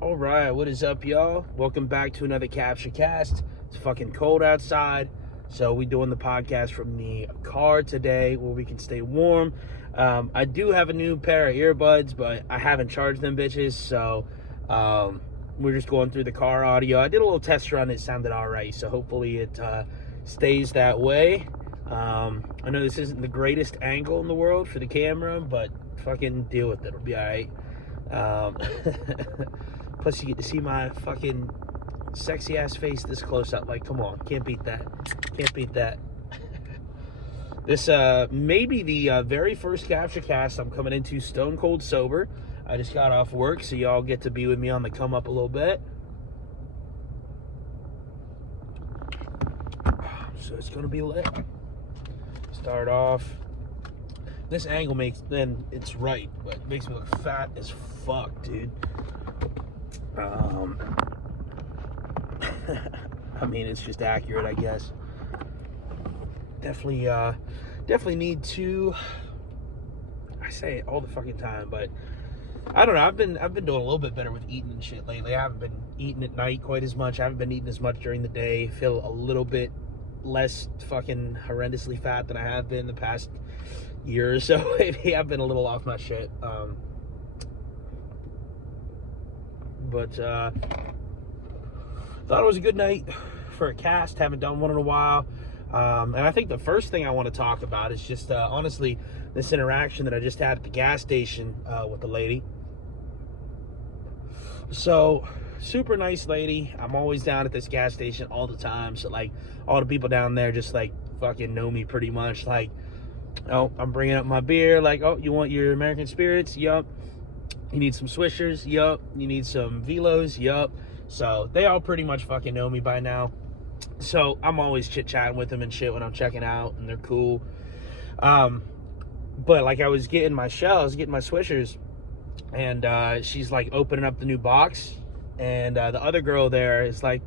All right, what is up, y'all? Welcome back to another CaptchaCast. It's fucking cold outside, so we doing the podcast from the car today where we can stay warm. I do have a new pair of earbuds, but I haven't charged them bitches, so we're just going through the car audio. I did a little test run. It sounded all right, so hopefully it stays that way. I know this isn't the greatest angle in the world for the camera, but fucking deal with it. It'll be all right. Plus, you get to see my fucking sexy ass face this close up. Like, come on, can't beat that. Can't beat that. This may be the very first CaptchaCast I'm coming into stone cold sober. I just got off work, so y'all get to be with me on the come up a little bit. So it's gonna be lit. Start off. This angle makes, then it's right, but it makes me look fat as fuck, dude. I mean, it's just accurate, I guess. Definitely need to. I say it all the fucking time, but I don't know. I've been doing a little bit better with eating and shit lately. I haven't been eating at night quite as much. I haven't been eating as much during the day. Feel a little bit less fucking horrendously fat than I have been the past year or so. Maybe I've been a little off my shit. But thought it was a good night for a cast. Haven't done one in a while. And I think the first thing I want to talk about is just honestly this interaction that I just had at the gas station with the lady. So super nice lady. I'm always down at this gas station all the time. So like all the people down there just like fucking know me pretty much. Like, oh, I'm bringing up my beer. Like, oh, you want your American Spirits? Yup. You need some Swishers? Yup. You need some Velos? Yup. So they all pretty much fucking know me by now. So I'm always chit-chatting with them and shit when I'm checking out, and they're cool. But like I was getting my shells, getting my Swishers, and she's like opening up the new box, and the other girl there is like,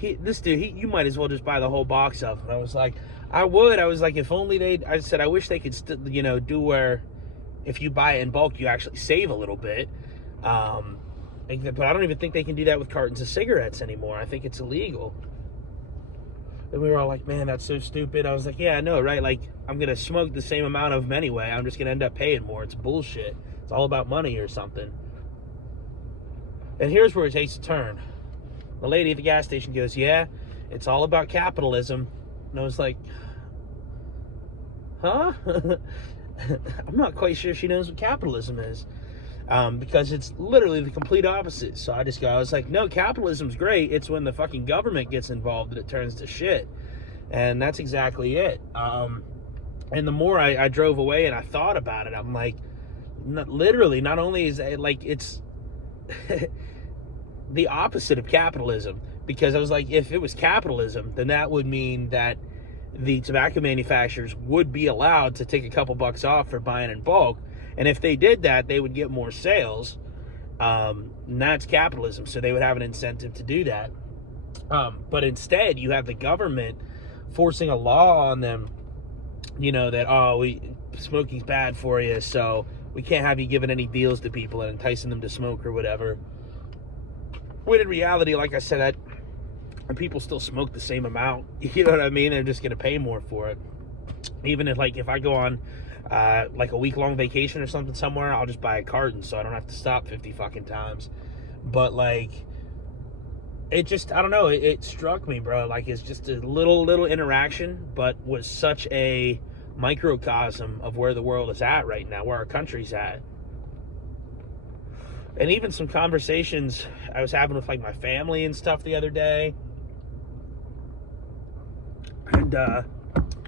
you might as well just buy the whole box up. And I was like, I would. I was like, if only I said, I wish they could do where if you buy it in bulk, you actually save a little bit. But I don't even think they can do that with cartons of cigarettes anymore. I think it's illegal. And we were all like, man, that's so stupid. I was like, yeah, I know, right? Like, I'm going to smoke the same amount of them anyway. I'm just going to end up paying more. It's bullshit. It's all about money or something. And here's where it takes a turn. The lady at the gas station goes, yeah, it's all about capitalism. And I was like, huh? I'm not quite sure she knows what capitalism is. Because it's literally the complete opposite. So I was like, no, capitalism's great. It's when the fucking government gets involved that it turns to shit. And that's exactly it. And the more I drove away and I thought about it, I'm like, not only is it like, it's the opposite of capitalism. Because I was like, if it was capitalism, then that would mean that the tobacco manufacturers would be allowed to take a couple bucks off for buying in bulk. And if they did that, they would get more sales. And that's capitalism. So they would have an incentive to do that. But instead, you have the government forcing a law on them, that, smoking's bad for you, so we can't have you giving any deals to people and enticing them to smoke or whatever. When in reality, like I said, people still smoke the same amount. You know what I mean? They're just going to pay more for it. Even if I go on like a week-long vacation or something somewhere, I'll just buy a carton so I don't have to stop 50 fucking times. But like, it just, I don't know, it struck me, bro. Like, it's just a little interaction, but was such a microcosm of where the world is at right now, where our country's at. And even some conversations I was having with like my family and stuff the other day, and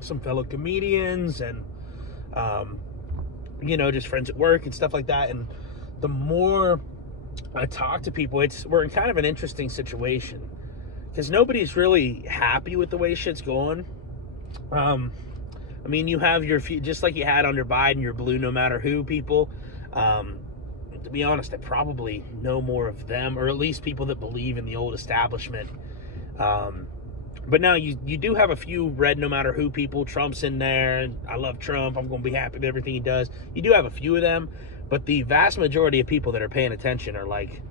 some fellow comedians, and just friends at work and stuff like that. And the more I talk to people, we're in kind of an interesting situation because nobody's really happy with the way shit's going. I mean, you have just like you had under Biden, your blue no matter who people. To be honest, I probably know more of them, or at least people that believe in the old establishment. But now you do have a few red no matter who people. Trump's in there. I love Trump. I'm going to be happy with everything he does. You do have a few of them, but the vast majority of people that are paying attention are like,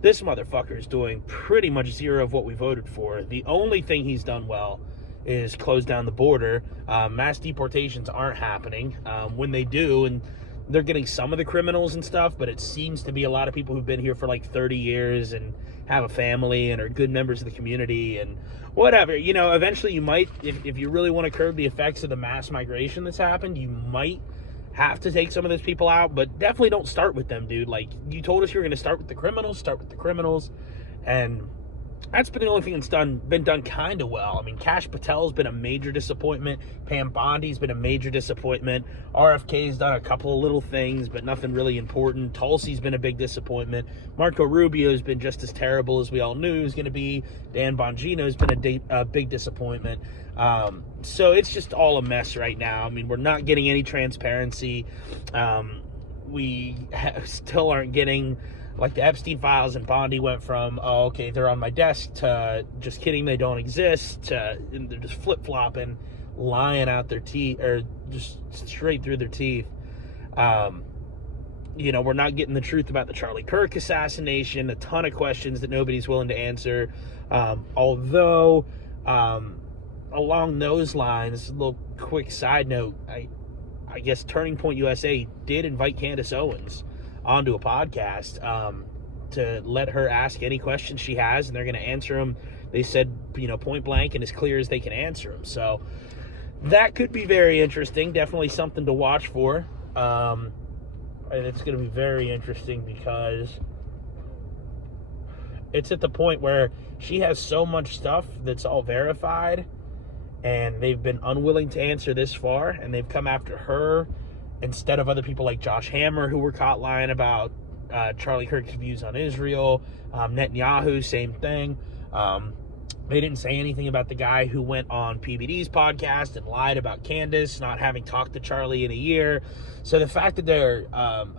This motherfucker is doing pretty much zero of what we voted for. The only thing he's done well is close down the border. Mass deportations aren't happening. When they do, and they're getting some of the criminals and stuff, but it seems to be a lot of people who've been here for like 30 years and have a family and are good members of the community and whatever. You know, eventually you might, if you really want to curb the effects of the mass migration that's happened, you might have to take some of those people out, but definitely don't start with them, dude. Like, you told us you were going to start with the criminals, and that's been the only thing that's been done kind of well. I mean, Kash Patel's been a major disappointment. Pam Bondi's been a major disappointment. RFK's done a couple of little things, but nothing really important. Tulsi's been a big disappointment. Marco Rubio's been just as terrible as we all knew he was going to be. Dan Bongino's been a big disappointment. So it's just all a mess right now. I mean, we're not getting any transparency. We still aren't getting... Like, the Epstein files, and Bondi went from, oh, okay, they're on my desk, to just kidding, they don't exist, to and they're just flip-flopping, lying out their teeth, or just straight through their teeth. You know, we're not getting the truth about the Charlie Kirk assassination, a ton of questions that nobody's willing to answer. Although, along those lines, a little quick side note, I guess Turning Point USA did invite Candace Owens onto a podcast to let her ask any questions she has, and they're going to answer them. They said, you know, point blank and as clear as they can answer them. So that could be very interesting. Definitely something to watch for. And it's going to be very interesting because it's at the point where she has so much stuff that's all verified, and they've been unwilling to answer this far, and they've come after her instead of other people like Josh Hammer, who were caught lying about Charlie Kirk's views on Israel. Netanyahu, same thing. They didn't say anything about the guy who went on PBD's podcast and lied about Candace not having talked to Charlie in a year. So the fact that they're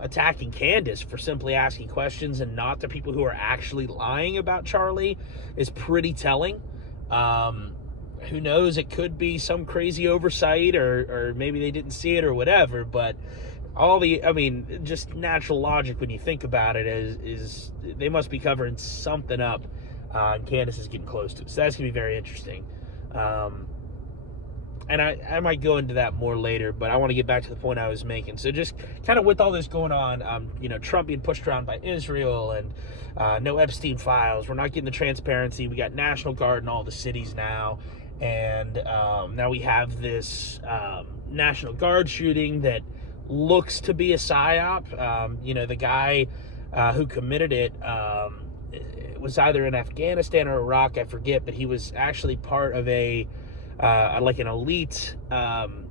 attacking Candace for simply asking questions and not the people who are actually lying about Charlie is pretty telling. Who knows, it could be some crazy oversight, or maybe they didn't see it or whatever, but just natural logic when you think about it is they must be covering something up, and Candace is getting close to it. So that's going to be very interesting. And I might go into that more later, but I want to get back to the point I was making. So just kind of with all this going on, you know, Trump being pushed around by Israel, and no Epstein files, we're not getting the transparency. We got National Guard in all the cities now. And now we have this National Guard shooting that looks to be a psyop. You know, the guy who committed it was either in Afghanistan or Iraq, I forget, but he was actually part of an elite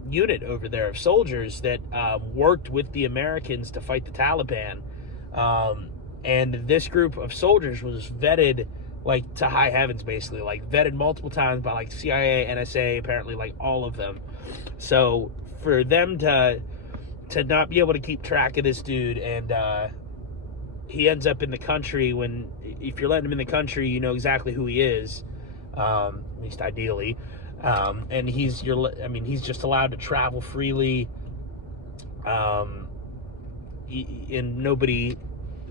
unit over there of soldiers that worked with the Americans to fight the Taliban. And this group of soldiers was vetted like to high heavens, basically, like vetted multiple times by like CIA, NSA, apparently like all of them. So for them to not be able to keep track of this dude, and he ends up in the country, when if you're letting him in the country, you know exactly who he is, at least ideally. And he's just allowed to travel freely, and nobody,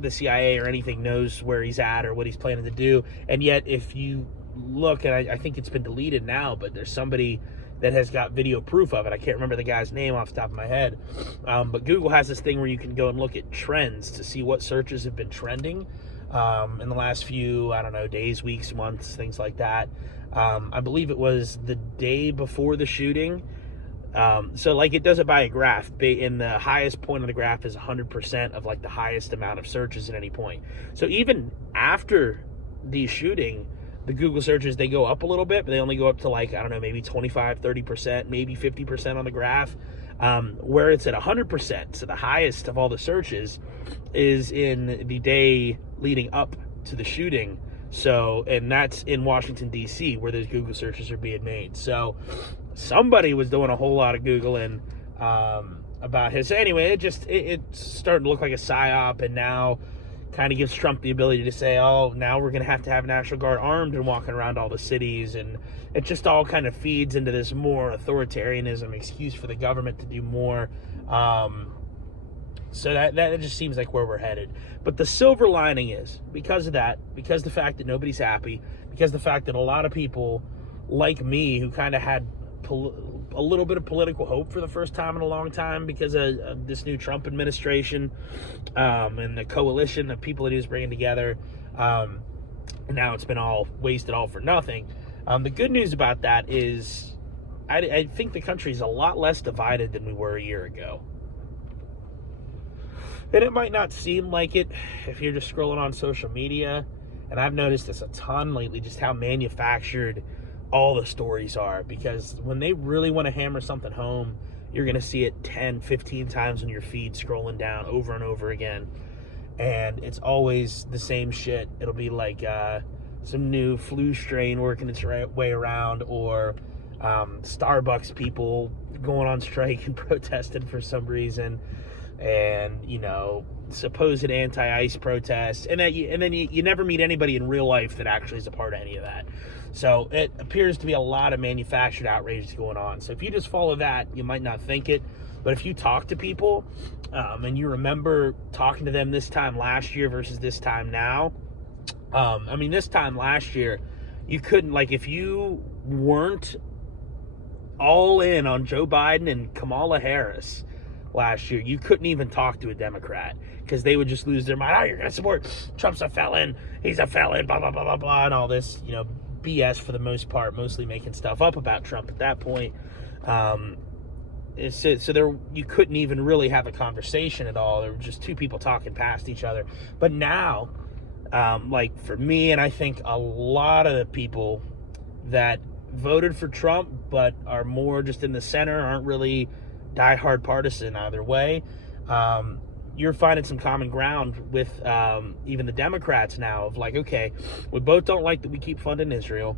the CIA or anything, knows where he's at or what he's planning to do. And yet, if you look, and I think it's been deleted now, but there's somebody that has got video proof of it. I can't remember the guy's name off the top of my head. But Google has this thing where you can go and look at trends to see what searches have been trending in the last few, I don't know, days, weeks, months, things like that. I believe it was the day before the shooting. So like it does it by a graph, and the highest point of the graph is 100% of like the highest amount of searches at any point. So even after the shooting, the Google searches, they go up a little bit, but they only go up to like, I don't know, maybe 25, 30%, maybe 50% on the graph, where it's at 100%. So the highest of all the searches is in the day leading up to the shooting. So, and that's in Washington, D.C., where those Google searches are being made. So somebody was doing a whole lot of Googling about his. So anyway, it's starting to look like a psyop, and now kind of gives Trump the ability to say, oh, now we're going to have National Guard armed and walking around all the cities. And it just all kind of feeds into this more authoritarianism excuse for the government to do more. So that just seems like where we're headed. But the silver lining is, because of that, because the fact that nobody's happy, because the fact that a lot of people like me who kind of had a little bit of political hope for the first time in a long time because of this new Trump administration and the coalition of people that he was bringing together, now it's been all wasted all for nothing. The good news about that is I think the country's a lot less divided than we were a year ago. And it might not seem like it if you're just scrolling on social media. And I've noticed this a ton lately, just how manufactured all the stories are. Because when they really want to hammer something home, you're going to see it 10, 15 times on your feed scrolling down over and over again. And it's always the same shit. It'll be like some new flu strain working its way around, or Starbucks people going on strike and protesting for some reason. And, you know, supposed anti-ICE protests, and then you never meet anybody in real life that actually is a part of any of that. So it appears to be a lot of manufactured outrage going on. So if you just follow that, you might not think it, but if you talk to people and you remember talking to them this time last year versus this time now, I mean, this time last year, you couldn't, like, if you weren't all in on Joe Biden and Kamala Harris last year, you couldn't even talk to a Democrat because they would just lose their mind. Oh, you're going to support Trump's a felon. He's a felon, blah, blah, blah, blah, blah, and all this, you know, BS for the most part, mostly making stuff up about Trump at that point. So there, you couldn't even really have a conversation at all. There were just two people talking past each other. But now, like for me, and I think a lot of the people that voted for Trump but are more just in the center, aren't really diehard partisan either way, you're finding some common ground with even the Democrats now of like, okay, we both don't like that we keep funding Israel.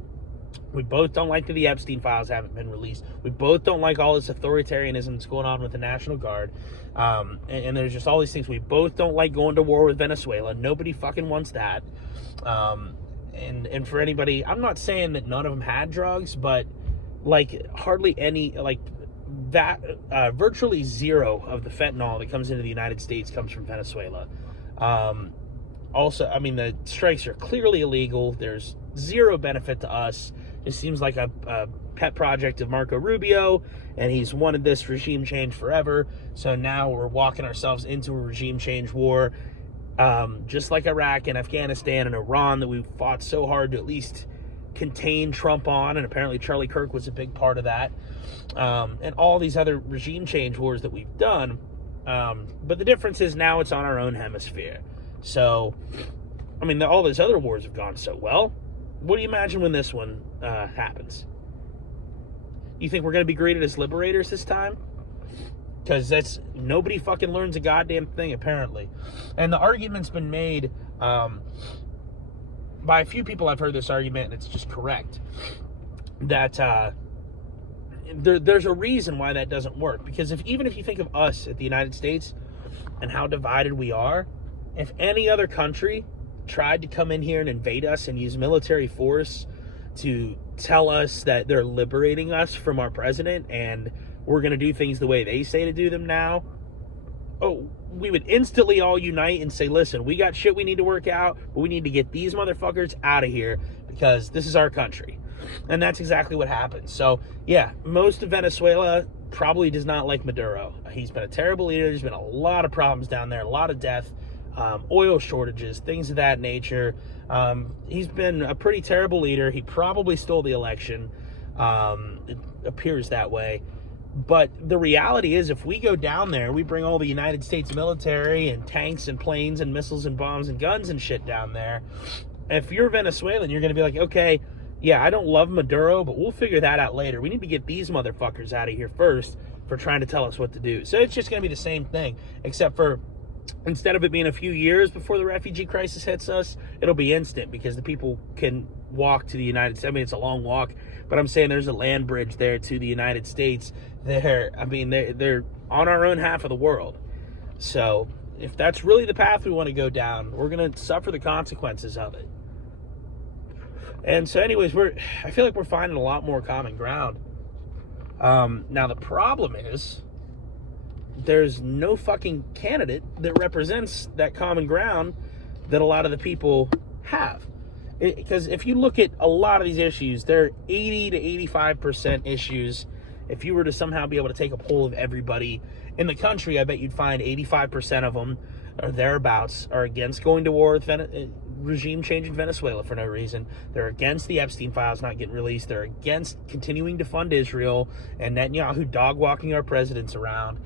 We both don't like that the Epstein files haven't been released. We both don't like all this authoritarianism that's going on with the National Guard. And there's just all these things. We both don't like going to war with Venezuela. Nobody fucking wants that. And for anybody, I'm not saying that none of them had drugs, but like hardly any, like that, virtually zero of the fentanyl that comes into the United States comes from Venezuela. Also, I mean, the strikes are clearly illegal. There's zero benefit to us. It seems like a pet project of Marco Rubio, and he's wanted this regime change forever. So now we're walking ourselves into a regime change war, just like Iraq and Afghanistan and Iran that we fought so hard to at least contain Trump on, and apparently Charlie Kirk was a big part of that, and all these other regime change wars that we've done. But the difference is now it's on our own hemisphere. So, I mean, all those other wars have gone so well. What do you imagine when this one happens? You think we're going to be greeted as liberators this time? Because nobody fucking learns a goddamn thing, apparently. And the argument's been made by a few people. I've heard this argument, and it's just correct, that there's a reason why that doesn't work. Because even if you think of us at the United States and how divided we are, if any other country tried to come in here and invade us and use military force to tell us that they're liberating us from our president and we're going to do things the way they say to do them now, we would instantly all unite and say, listen, we got shit we need to work out, but we need to get these motherfuckers out of here because this is our country. And that's exactly what happened. So, yeah, most of Venezuela probably does not like Maduro. He's been a terrible leader. There's been a lot of problems down there, a lot of death, oil shortages, things of that nature. He's been a pretty terrible leader. He probably stole the election. It appears that way. But the reality is, if we go down there, we bring all the United States military and tanks and planes and missiles and bombs and guns and shit down there. If you're Venezuelan, you're going to be like, okay, yeah, I don't love Maduro, but we'll figure that out later. We need to get these motherfuckers out of here first for trying to tell us what to do. So it's just going to be the same thing, except for instead of it being a few years before the refugee crisis hits us, it'll be instant because the people can walk to the United States. I mean, it's a long walk, but I'm saying there's a land bridge there to the United States. They're on our own half of the world. So if that's really the path we want to go down, we're going to suffer the consequences of it. And so anyways, I feel like we're finding a lot more common ground. Now the problem is there's no fucking candidate that represents that common ground that a lot of the people have. Because if you look at a lot of these issues, they're 80 to 85% issues. If you were to somehow be able to take a poll of everybody in the country, I bet you'd find 85% of them or thereabouts are against going to war with regime change in Venezuela for no reason. They're against the Epstein files not getting released. They're against continuing to fund Israel and Netanyahu dog walking our presidents around.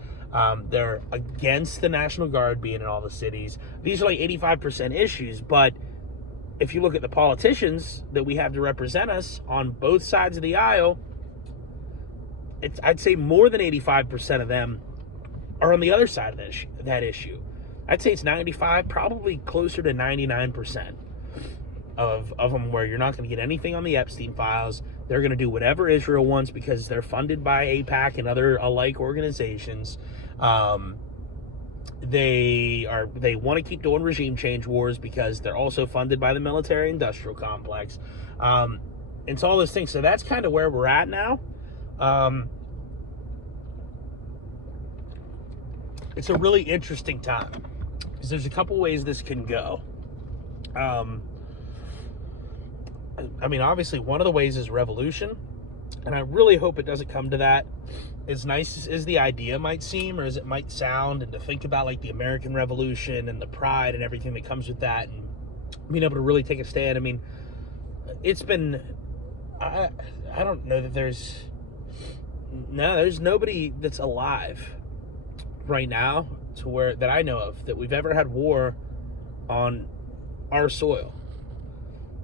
They're against the National Guard being in all the cities. These are like 85% issues, but if you look at the politicians that we have to represent us on both sides of the aisle, I'd say more than 85% of them are on the other side of that issue. I'd say it's 95, probably closer to 99% of them where you're not going to get anything on the Epstein files. They're going to do whatever Israel wants because they're funded by AIPAC and other alike organizations. They want to keep doing regime change wars because they're also funded by the military-industrial complex. It's all those things. So that's kind of where we're at now. It's a really interesting time because there's a couple ways this can go. I mean, obviously, one of the ways is revolution, and I really hope it doesn't come to that. As nice as the idea might seem, or as it might sound, and to think about like the American Revolution and the pride and everything that comes with that, and being able to really take a stand. I mean, it's been, I don't know that there's nobody that's alive right now to where that I know of that we've ever had war on our soil.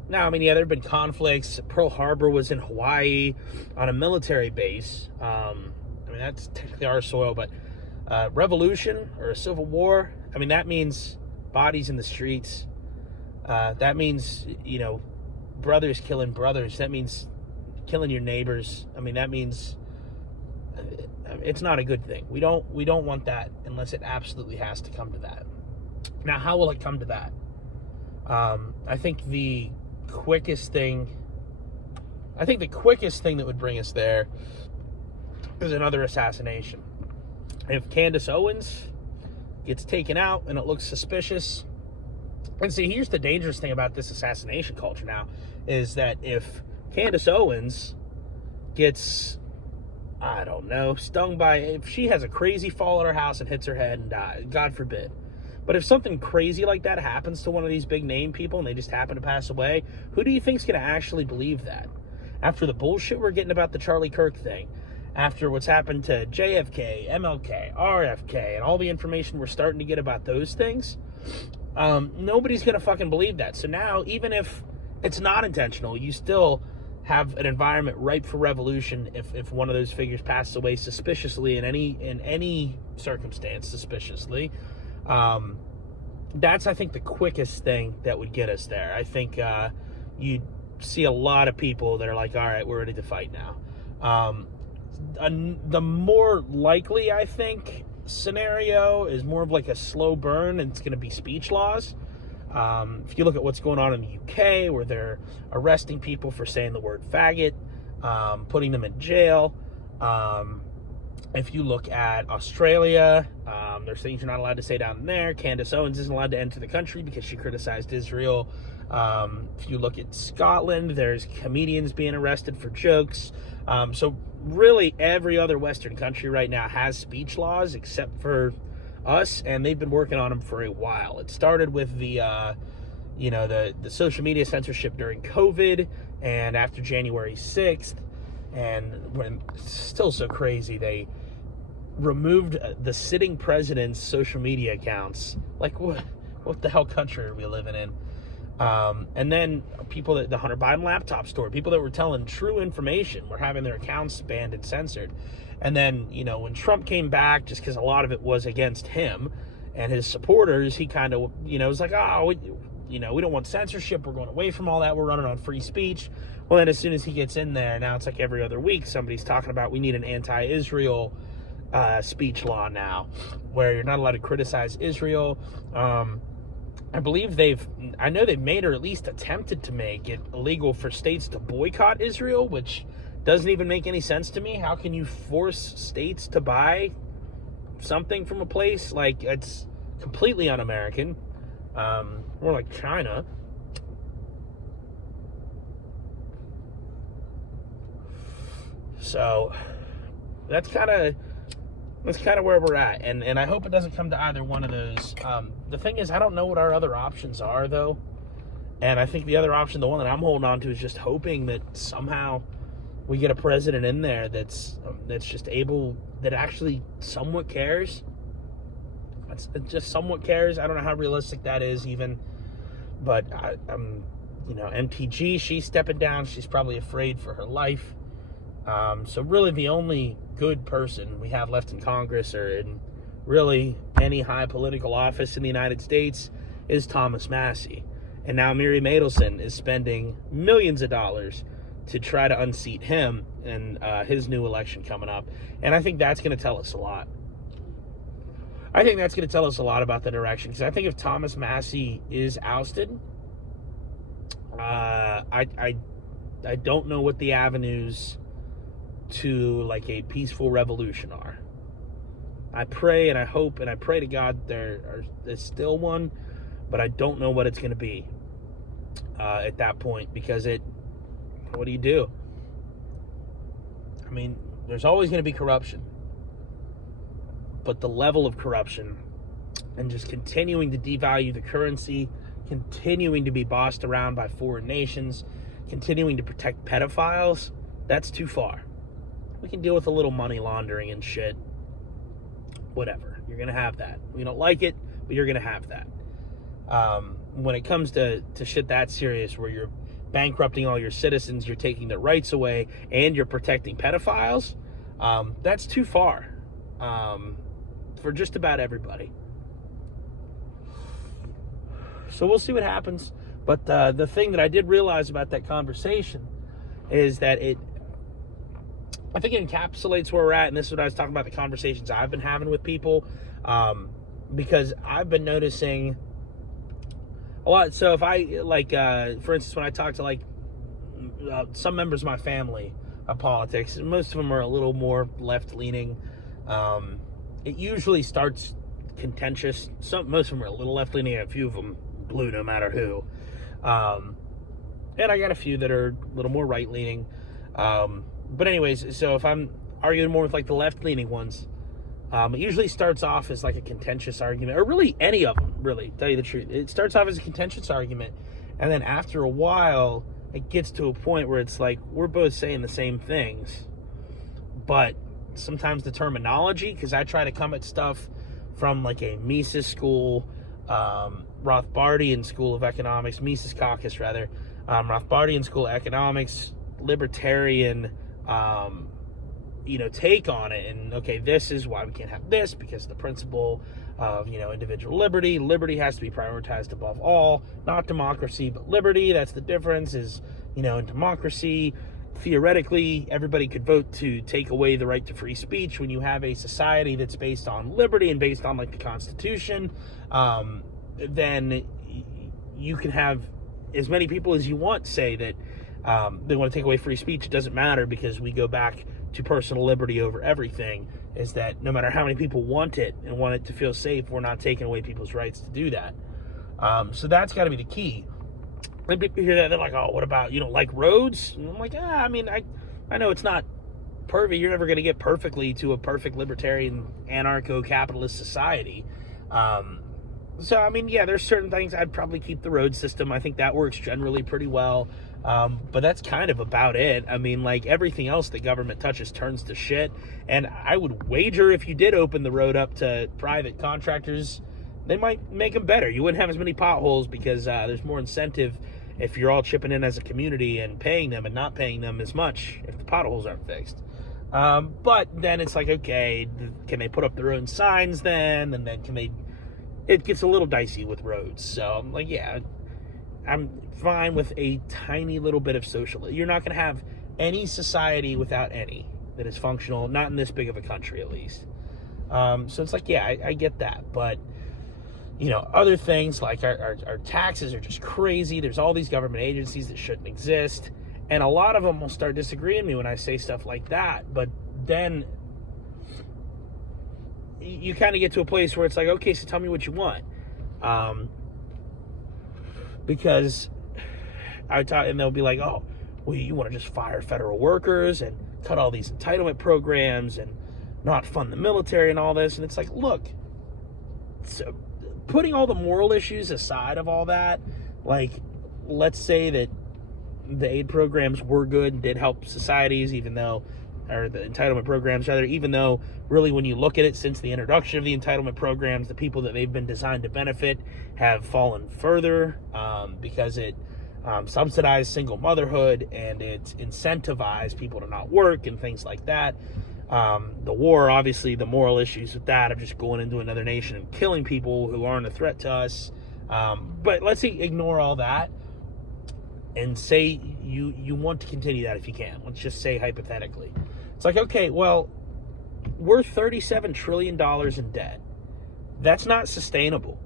Now, I mean, yeah, there have been conflicts. Pearl Harbor was in Hawaii on a military base. I mean, that's technically our soil, but revolution or a civil war, I mean, that means bodies in the streets. That means, brothers killing brothers. That means killing your neighbors. I mean, that means it's not a good thing. We don't want that unless it absolutely has to come to that. Now, how will it come to that? I think the quickest thing that would bring us there is another assassination. If Candace Owens gets taken out and it looks suspicious, and see, here's the dangerous thing about this assassination culture now, is that if Candace Owens gets, I don't know, if she has a crazy fall at her house and hits her head and dies, God forbid. But if something crazy like that happens to one of these big name people and they just happen to pass away, who do you think's going to actually believe that? After the bullshit we're getting about the Charlie Kirk thing, after what's happened to JFK, MLK, RFK, and all the information we're starting to get about those things, nobody's going to fucking believe that. So now, even if it's not intentional, you still have an environment ripe for revolution if one of those figures passes away suspiciously in any circumstance, suspiciously. That's, I think, the quickest thing that would get us there. I think you'd see a lot of people that are like, all right, we're ready to fight now. The more likely, I think, scenario is more of like a slow burn, and it's going to be speech laws. If you look at what's going on in the UK, where they're arresting people for saying the word faggot, putting them in jail. If you look at Australia, there's things you're not allowed to say down there. Candace Owens isn't allowed to enter the country because she criticized Israel. If you look at Scotland, there's comedians being arrested for jokes. So really every other Western country right now has speech laws except for us, and they've been working on them for a while. It started with the social media censorship during COVID and after January 6th, and when it's still so crazy, they removed the sitting president's social media accounts. Like, what the hell country are we living in? And then people the Hunter Biden laptop store, people that were telling true information were having their accounts banned and censored. And then, when Trump came back, just because a lot of it was against him and his supporters, he kind of, was like, we don't want censorship. We're going away from all that. We're running on free speech. Well, then as soon as he gets in there, now it's like every other week, somebody's talking about we need an anti-Israel speech law now, where you're not allowed to criticize Israel. I believe I know they've made, or at least attempted to make it illegal for states to boycott Israel, which doesn't even make any sense to me. How can you force states to buy something from a place, like, it's completely un-American, more like China. So that's kind of where we're at, and I hope it doesn't come to either one of those. The thing is, I don't know what our other options are, though, and I think the other option, the one that I'm holding on to, is just hoping that somehow we get a president in there that's just able, that actually somewhat cares. Just somewhat cares. I don't know how realistic that is even, but MTG, she's stepping down. She's probably afraid for her life. So really the only good person we have left in Congress or in really any high political office in the United States is Thomas Massie. And now Mary Madelson is spending millions of dollars to try to unseat him in his new election coming up. And I think that's going to tell us a lot. I think that's going to tell us a lot about the direction, because I think if Thomas Massie is ousted, I don't know what the avenues to like a peaceful revolution are. I pray and I hope and I pray to God there's still one, but I don't know what it's going to be at that point, because what do you do? I mean, there's always going to be corruption, but the level of corruption and just continuing to devalue the currency, continuing to be bossed around by foreign nations, continuing to protect pedophiles, that's too far. We can deal with a little money laundering and shit. Whatever. You're going to have that. We don't like it, but you're going to have that. When it comes to shit that serious, where you're bankrupting all your citizens, you're taking their rights away, and you're protecting pedophiles, that's too far for just about everybody. So we'll see what happens. But the thing that I did realize about that conversation is that I think it encapsulates where we're at, and this is what I was talking about, the conversations I've been having with people, because I've been noticing a lot. So if I, for instance, when I talk to, some members of my family of politics, most of them are a little more left-leaning, it usually starts contentious. Most of them are a little left-leaning, a few of them blue, no matter who. And I got a few that are a little more right-leaning. But anyways, so if I'm arguing more with the left-leaning ones, it usually starts off as a contentious argument, or really any of them, really, tell you the truth. It starts off as a contentious argument, and then after a while, it gets to a point where it's we're both saying the same things, but sometimes the terminology, because I try to come at stuff from a Mises school, Rothbardian school of economics, Mises caucus rather, Rothbardian school of economics, libertarian take on it, and okay, this is why we can't have this, because the principle of individual liberty has to be prioritized above all, not democracy but liberty. That's the difference. Is in democracy, theoretically everybody could vote to take away the right to free speech. When you have a society that's based on liberty and based on the Constitution, then you can have as many people as you want say that they want to take away free speech. It doesn't matter, because we go back to personal liberty over everything, is that no matter how many people want it and want it to feel safe, we're not taking away people's rights to do that. So that's got to be the key. When people hear that, they're like, oh, what about, roads? And I'm like, I know it's not perfect. You're never going to get perfectly to a perfect libertarian, anarcho-capitalist society. So, there's certain things I'd probably keep the road system. I think that works generally pretty well. But that's kind of about it. Everything else the government touches turns to shit. And I would wager if you did open the road up to private contractors, they might make them better. You wouldn't have as many potholes, because there's more incentive if you're all chipping in as a community and paying them and not paying them as much if the potholes aren't fixed. But then it's okay, can they put up their own signs then? And then it gets a little dicey with roads. So I'm I'm fine with a tiny little bit of social. You're not going to have any society without any that is functional, not in this big of a country at least. So it's I get that. But, other things like our taxes are just crazy. There's all these government agencies that shouldn't exist. And a lot of them will start disagreeing with me when I say stuff like that. But then you kind of get to a place where it's like, okay, so tell me what you want. Because I talk, and they'll be like, oh, well, you want to just fire federal workers and cut all these entitlement programs and not fund the military and all this. And it's like, look, so putting all the moral issues aside of all that, like, let's say that the aid programs were good and did help societies, even though, or the entitlement programs rather, even though really when you look at it, since the introduction of the entitlement programs, the people that they've been designed to benefit have fallen further, because it subsidized single motherhood and it incentivized people to not work and things like that. The war, obviously, the moral issues with that of just going into another nation and killing people who aren't a threat to us. But let's ignore all that and say you want to continue that if you can. Let's just say hypothetically. It's like, okay, well, we're $37 trillion in debt. That's not sustainable.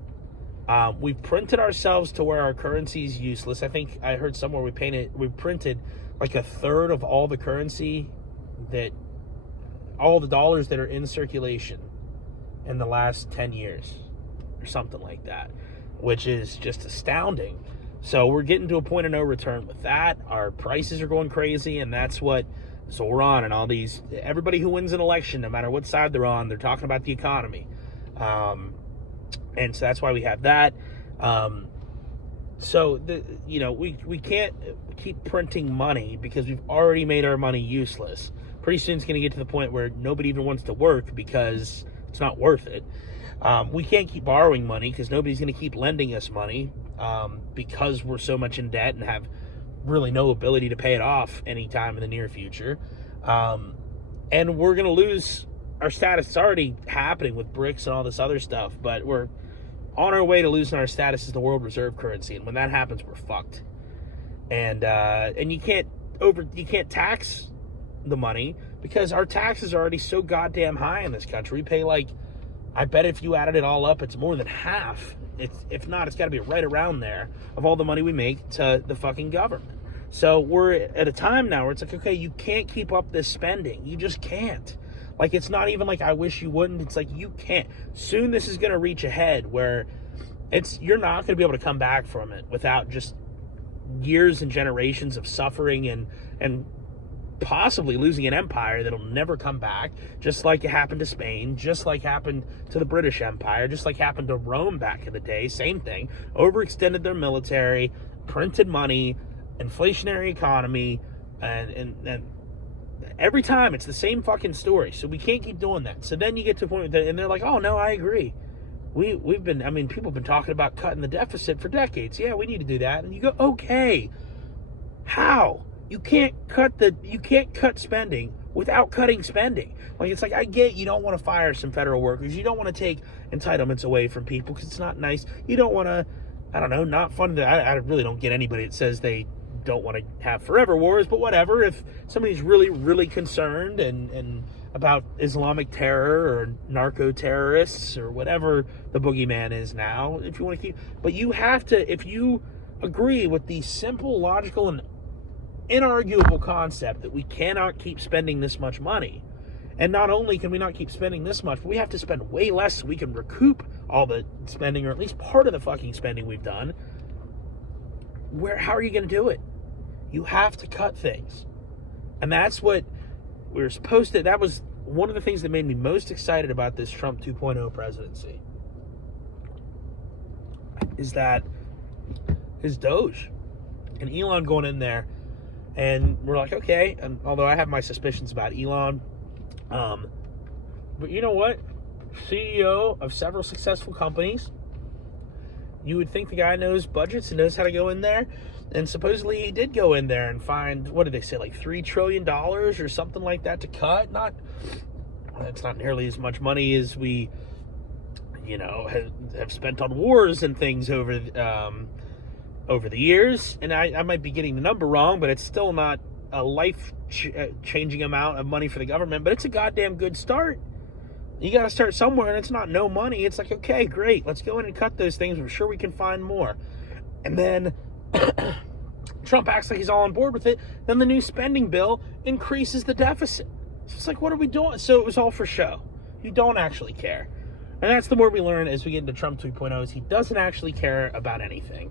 We've printed ourselves to where our currency is useless. I think I heard somewhere we printed like a third of all the currency, that all the dollars that are in circulation in the last 10 years or something like that, which is just astounding. So we're getting to a point of no return with that. Our prices are going crazy, and that's what Zoran and all these, everybody who wins an election, no matter what side they're on, they're talking about the economy. And so that's why we have that. So we can't keep printing money because we've already made our money useless. Pretty soon it's going to get to the point where nobody even wants to work because it's not worth it. We can't keep borrowing money because nobody's going to keep lending us money, because we're so much in debt and have really no ability to pay it off anytime in the near future. And we're going to lose our status. It's already happening with BRICS and all this other stuff, but we're on our way to losing our status as the world reserve currency. And when that happens, we're fucked. And you can't tax the money because our taxes are already so goddamn high in this country. We pay, like, I bet if you added it all up, it's more than half. If not, it's got to be right around there of all the money we make to the fucking government. So we're at a time now where it's like, okay, you can't keep up this spending. You just can't. Like, it's not even like I wish you wouldn't. It's like you can't. Soon this is going to reach a head where you're not going to be able to come back from it without just years and generations of suffering and possibly losing an empire that'll never come back, just like it happened to Spain, just like happened to the British Empire, just like happened to Rome back in the day. Same thing. Overextended their military, printed money, inflationary economy, and every time it's the same fucking story. So we can't keep doing that. So then you get to a point that, and they're like, oh no, I agree. People have been talking about cutting the deficit for decades. Yeah, we need to do that. And you go, okay, how? You can't cut spending without cutting spending. Like, it's like, I get you don't want to fire some federal workers. You don't want to take entitlements away from people because it's not nice. You don't want to, I don't know, not fund the, I really don't get anybody that says they don't want to have forever wars, but whatever. If somebody's really, really concerned and about Islamic terror or narco-terrorists or whatever the boogeyman is now, if you want to keep, but you have to, if you agree with the simple, logical, and inarguable concept that we cannot keep spending this much money, and not only can we not keep spending this much, but we have to spend way less so we can recoup all the spending, or at least part of the fucking spending we've done. How are you going to do it? You have to cut things. And that's what we were supposed to, that was one of the things that made me most excited about this Trump 2.0 presidency, is that his Doge and Elon going in there. And we're like, okay, and although I have my suspicions about Elon, but you know what? CEO of several successful companies. You would think the guy knows budgets and knows how to go in there. And supposedly he did go in there and find, what did they say, like $3 trillion or something like that to cut? It's not nearly as much money as we, have spent on wars and things over the years. And I might be getting the number wrong, but it's still not a life-changing amount of money for the government. But it's a goddamn good start. You got to start somewhere, and it's not no money. It's like, okay, great, let's go in and cut those things. I'm sure we can find more. And then Trump acts like he's all on board with it. Then the new spending bill increases the deficit. So it's like, what are we doing? So it was all for show. You don't actually care. And that's the more we learn as we get into Trump 2.0 is he doesn't actually care about anything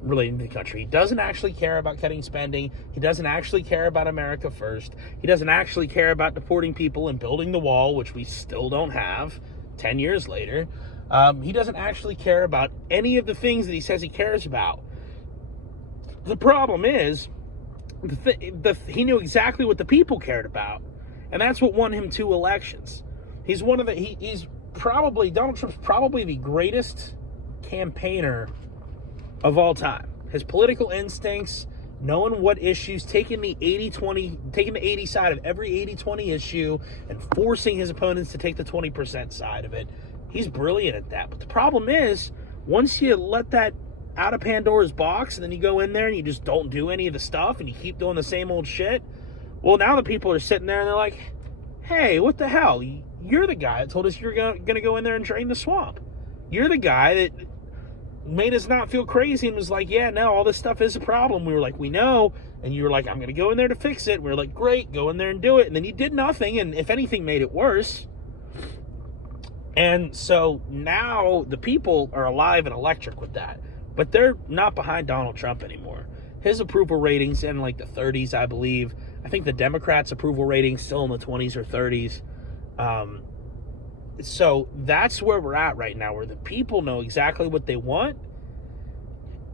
relating to the country. He doesn't actually care about cutting spending. He doesn't actually care about America first. He doesn't actually care about deporting people and building the wall, which we still don't have 10 years later. He doesn't actually care about any of the things that he says he cares about. The problem is, he knew exactly what the people cared about, and that's what won him 2 elections. He's Donald Trump's probably the greatest campaigner of all time. His political instincts, knowing what issues, taking the 80 side of every 80-20 issue and forcing his opponents to take the 20% side of it. He's brilliant at that. But the problem is, once you let that out of Pandora's box and then you go in there and you just don't do any of the stuff and you keep doing the same old shit, well, now the people are sitting there and they're like, hey, what the hell? You're the guy that told us you're going to go in there and drain the swamp. You're the guy that made us not feel crazy and was like, yeah, no, all this stuff is a problem. We were like, we know. And you were like, I'm going to go in there to fix it. We were like, great, go in there and do it. And then you did nothing, and if anything, made it worse. And so now the people are alive and electric with that. But they're not behind Donald Trump anymore. His approval ratings in like the 30s, I believe. I think the Democrats' approval ratings still in the 20s or 30s. So that's where we're at right now, where the people know exactly what they want,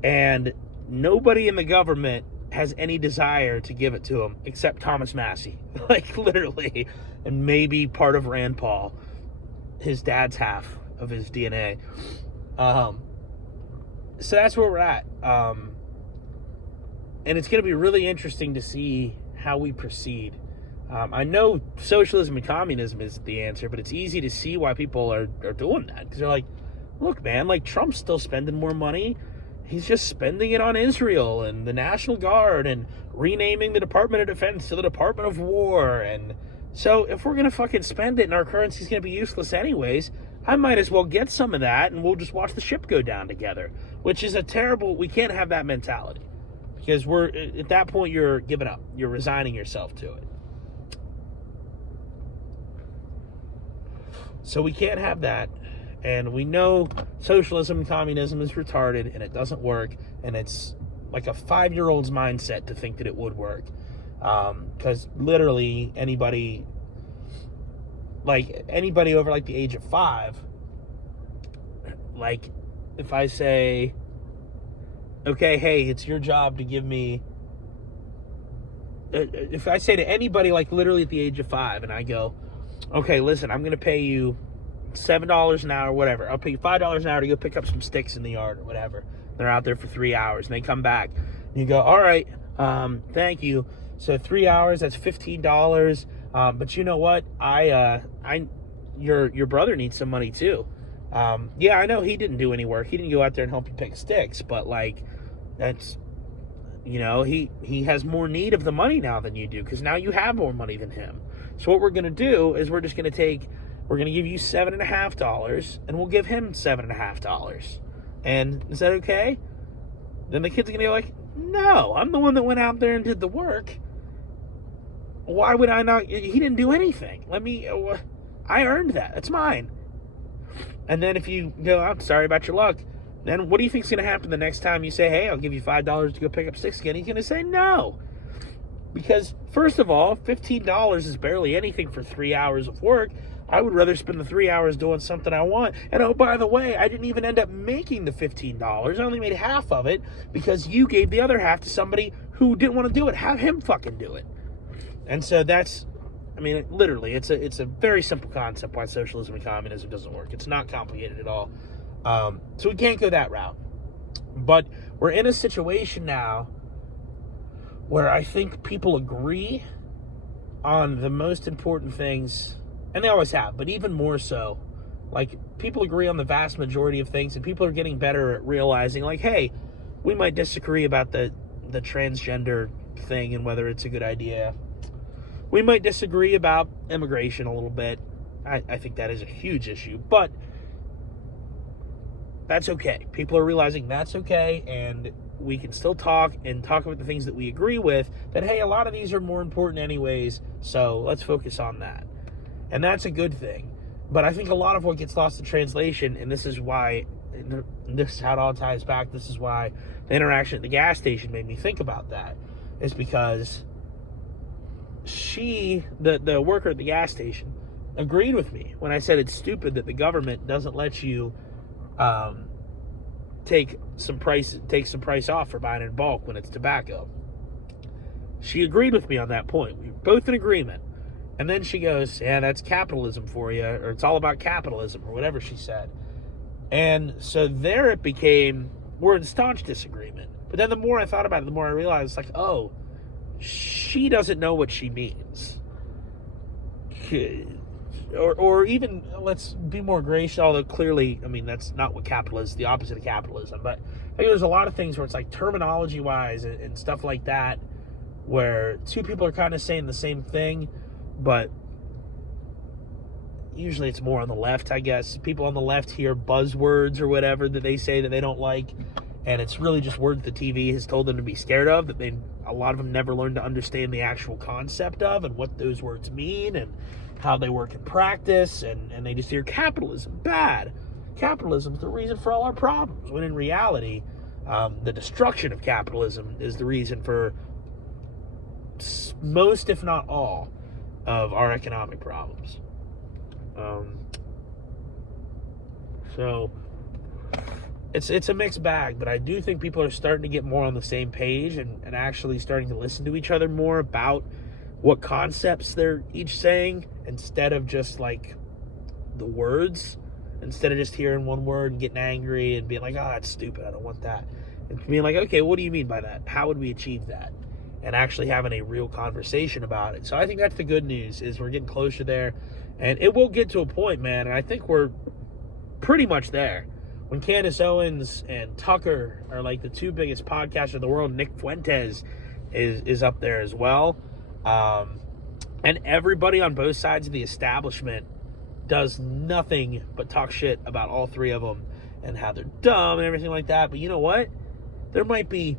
and nobody in the government has any desire to give it to them except Thomas Massey, like literally, and maybe part of Rand Paul, his dad's half of his DNA. So that's where we're at. And it's going to be really interesting to see how we proceed. I know socialism and communism is the answer, but it's easy to see why people are doing that. Because they're like, look, man, like Trump's still spending more money. He's just spending it on Israel and the National Guard and renaming the Department of Defense to the Department of War. And so if we're going to fucking spend it and our currency's going to be useless anyways, I might as well get some of that and we'll just watch the ship go down together. Which is we can't have that mentality. Because at that point, you're giving up. You're resigning yourself to it. So we can't have that, and we know socialism and communism is retarded, and it doesn't work, and it's like a 5-year-old's mindset to think that it would work, because literally anybody over like the age of 5, like if I say, okay, hey, it's your job to give me, if I say to anybody like literally at the age of 5, and I go, okay, listen, I'm going to pay you $7 an hour, whatever. I'll pay you $5 an hour to go pick up some sticks in the yard or whatever. They're out there for 3 hours, and they come back. And you go, all right, thank you. So 3 hours, that's $15. But you know what? Your brother needs some money too. Yeah, I know he didn't do any work. He didn't go out there and help you pick sticks, but like, that's, he has more need of the money now than you do, because now you have more money than him. So what we're going to do is we're going to give you $7.50, and we'll give him $7.50. And is that okay? Then the kid's going to be like, no, I'm the one that went out there and did the work. Why would I not? He didn't do anything. I earned that. It's mine. And then if you go, I'm sorry about your luck, then what do you think's going to happen the next time you say, hey, I'll give you $5 to go pick up sticks again? He's going to say no. Because, first of all, $15 is barely anything for 3 hours of work. I would rather spend the 3 hours doing something I want. And, oh, by the way, I didn't even end up making the $15. I only made half of it because you gave the other half to somebody who didn't want to do it. Have him fucking do it. And so literally, it's a very simple concept why socialism and communism doesn't work. It's not complicated at all. So we can't go that route. But we're in a situation now where I think people agree on the most important things, and they always have, but even more so, like, people agree on the vast majority of things, and people are getting better at realizing, like, hey, we might disagree about the transgender thing and whether it's a good idea. We might disagree about immigration a little bit. I think that is a huge issue, but that's okay. People are realizing that's okay, and we can still talk about the things that we agree with, that, hey, a lot of these are more important anyways, so let's focus on that. And that's a good thing. But I think a lot of what gets lost in translation, and this is how it all ties back, this is why the interaction at the gas station made me think about that, is because the worker at the gas station, agreed with me when I said it's stupid that the government doesn't let you take some price off for buying in bulk when it's tobacco. She agreed with me on that point. We were both in agreement. And then she goes, yeah, that's capitalism for you, or it's all about capitalism, or whatever she said. And so there it became, we're in staunch disagreement. But then the more I thought about it, the more I realized, like, oh, she doesn't know what she means. Or even, let's be more gracious, although clearly, I mean, that's not what capitalism is, the opposite of capitalism. But I think there's a lot of things where it's like terminology-wise and stuff like that, where two people are kind of saying the same thing, but usually it's more on the left, I guess. People on the left hear buzzwords or whatever that they say that they don't like, and it's really just words the TV has told them to be scared of, that a lot of them never learned to understand the actual concept of and what those words mean and how they work in practice, and they just hear capitalism, bad. Capitalism is the reason for all our problems, when in reality, the destruction of capitalism is the reason for most, if not all, of our economic problems. So it's a mixed bag, but I do think people are starting to get more on the same page and actually starting to listen to each other more about what concepts they're each saying, instead of just like the words, instead of just hearing one word and getting angry and being like, oh, that's stupid, I don't want that. And being like, okay, what do you mean by that? How would we achieve that? And actually having a real conversation about it. So I think that's the good news, is we're getting closer there. And it will get to a point, man, and I think we're pretty much there. When Candace Owens and Tucker are like the two biggest podcasters in the world, Nick Fuentes is up there as well. And everybody on both sides of the establishment does nothing but talk shit about all three of them and how they're dumb and everything like that. But you know what? There might be